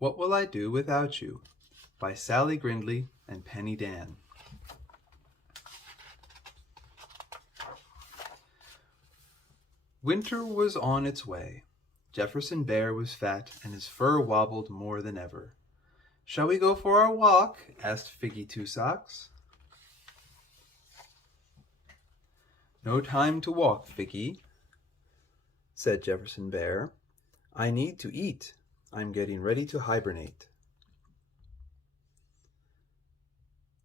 What Will I Do Without You? By Sally Grindley and Penny Dan. Winter was on its way. Jefferson Bear was fat, and his fur wobbled more than ever. "Shall we go for our walk?" asked Figgy Two Socks. "No time to walk, Figgy," said Jefferson Bear. "I need to eat. I'm getting ready to hibernate."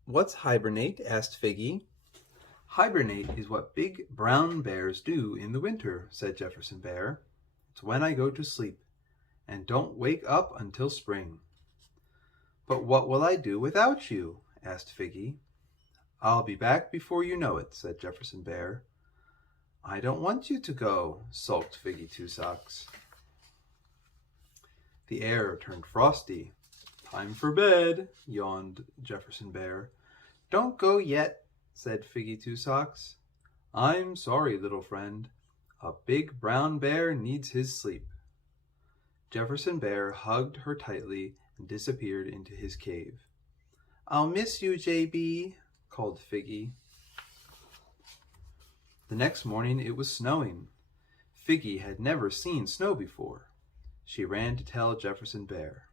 "What's hibernate?" asked Figgy. "Hibernate is what big brown bears do in the winter," said Jefferson Bear. "It's when I go to sleep, and don't wake up until spring." "But what will I do without you?" asked Figgy. "I'll be back before you know it," said Jefferson Bear. "I don't want you to go," sulked Figgy Two Socks. The air turned frosty. "Time for bed," yawned Jefferson Bear. "Don't go yet," said Figgy Two Socks. "I'm sorry, little friend. A big brown bear needs his sleep." Jefferson Bear hugged her tightly and disappeared into his cave. "I'll miss you, JB," called Figgy. The next morning it was snowing. Figgy had never seen snow before. She ran to tell Jefferson Bear.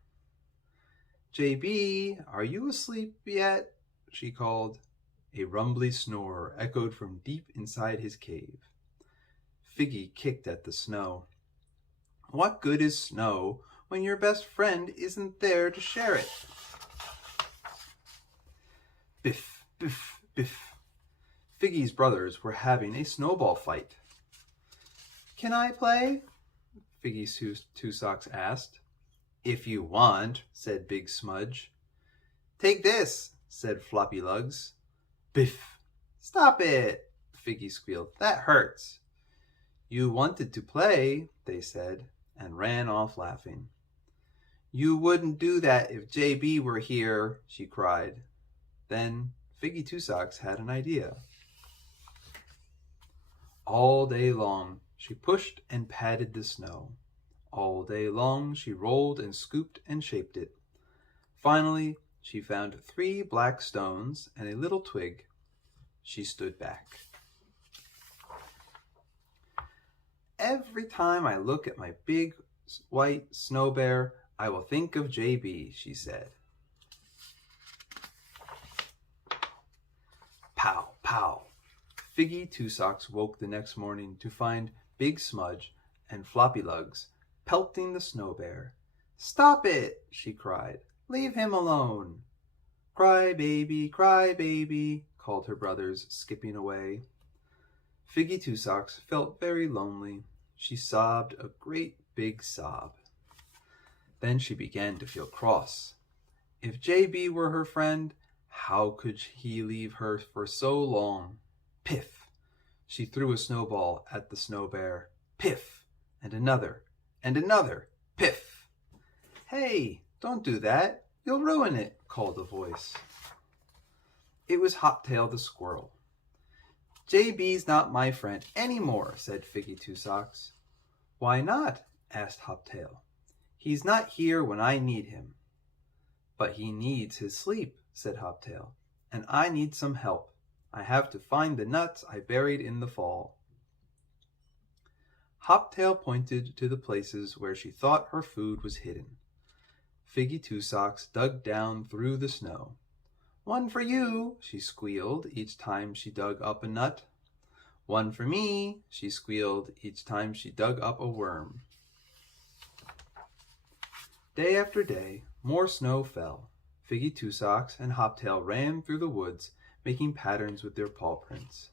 "JB, are you asleep yet?" she called. A rumbly snore echoed from deep inside his cave. Figgy kicked at the snow. "What good is snow when your best friend isn't there to share it?" Biff, biff, biff. Figgy's brothers were having a snowball fight. "Can I play?" Figgy Two Socks asked. "If you want," said Big Smudge. "Take this," said Floppy Lugs. Biff! "Stop it!" Figgy squealed. "That hurts." "You wanted to play," they said, and ran off laughing. "You wouldn't do that if JB were here," she cried. Then Figgy Two Socks had an idea. All day long she pushed and patted the snow. All day long she rolled and scooped and shaped it. Finally she found 3 black stones and a little twig. She stood back. "Every time I look at my big white snow bear, I will think of JB," she said. Pow, pow. Figgy Two Socks woke the next morning to find Big Smudge and Floppy Lugs pelting the snow bear. "Stop it!" she cried. "Leave him alone." Cry baby," called her brothers, skipping away. Figgy Two Socks felt very lonely. She sobbed a great big sob. Then she began to feel cross. If JB were her friend, how could he leave her for so long? Piff! She threw a snowball at the snow bear. Piff! And another, and another. Piff! "Hey, don't do that. You'll ruin it," called a voice. It was Hoptail the squirrel. "JB's not my friend any more," said Figgy Two Socks. "Why not?" asked Hoptail. "He's not here when I need him." "But he needs his sleep," said Hoptail, "and I need some help. I have to find the nuts I buried in the fall." Hoptail pointed to the places where she thought her food was hidden. Figgy Two Socks dug down through the snow. "One for you," she squealed each time she dug up a nut. "One for me," she squealed each time she dug up a worm. Day after day, more snow fell. Figgy Two Socks and Hoptail ran through the woods, making patterns with their paw prints.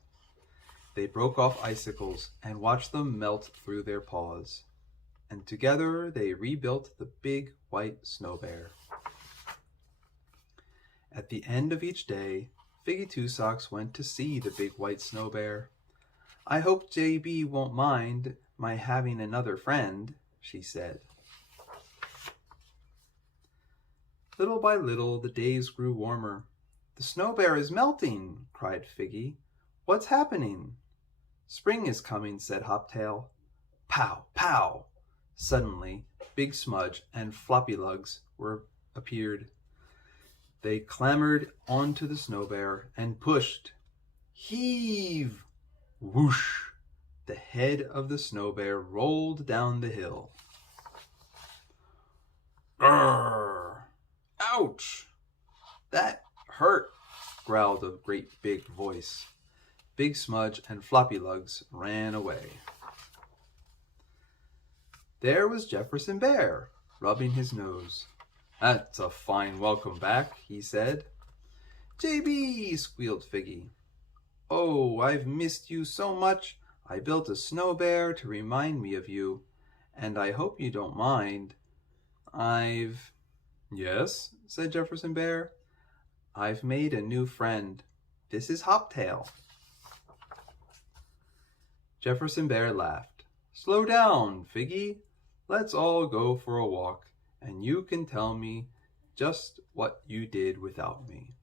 They broke off icicles and watched them melt through their paws. And together they rebuilt the big white snow bear. At the end of each day, Figgy Two Socks went to see the big white snow bear. "I hope JB won't mind my having another friend," she said. Little by little the days grew warmer. "The snow bear is melting," cried Figgy. "What's happening?" "Spring is coming," said Hoptail. Pow, pow! Suddenly Big Smudge and Floppy Lugs appeared. They clambered onto the snow bear and pushed. Heave! Whoosh! The head of the snow bear rolled down the hill. Grrr! Ouch! That hurt, growled a great big voice. Big Smudge and Floppylugs ran away. There was Jefferson Bear, rubbing his nose. That's a fine welcome back, he said. JB, squealed Figgy. Oh, I've missed you so much. I built a snow bear to remind me of you, and I hope you don't mind. Yes, said Jefferson Bear. I've made a new friend. This is Hoptail. Jefferson Bear laughed. Slow down, Figgy. Let's all go for a walk, and you can tell me just what you did without me.